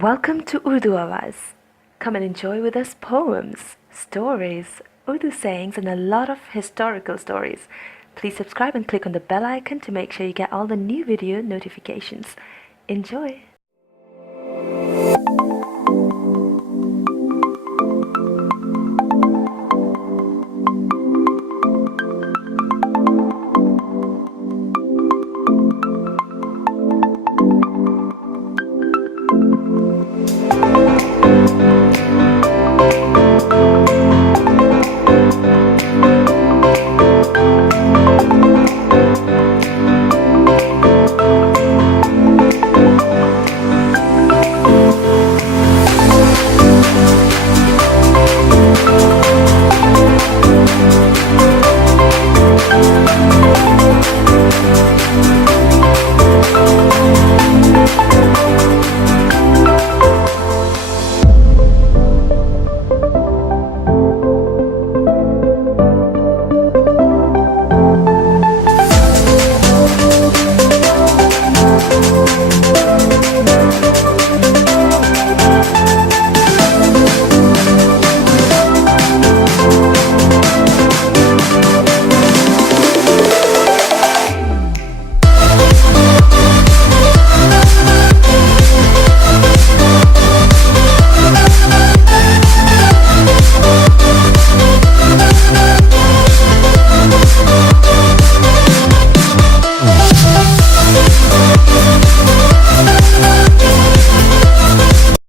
Welcome to Urdu Awaz. Come and enjoy with us poems, stories, Urdu sayings, and a lot of historical stories. Please subscribe and click on the bell icon to make sure you get all the new video notifications. Enjoy!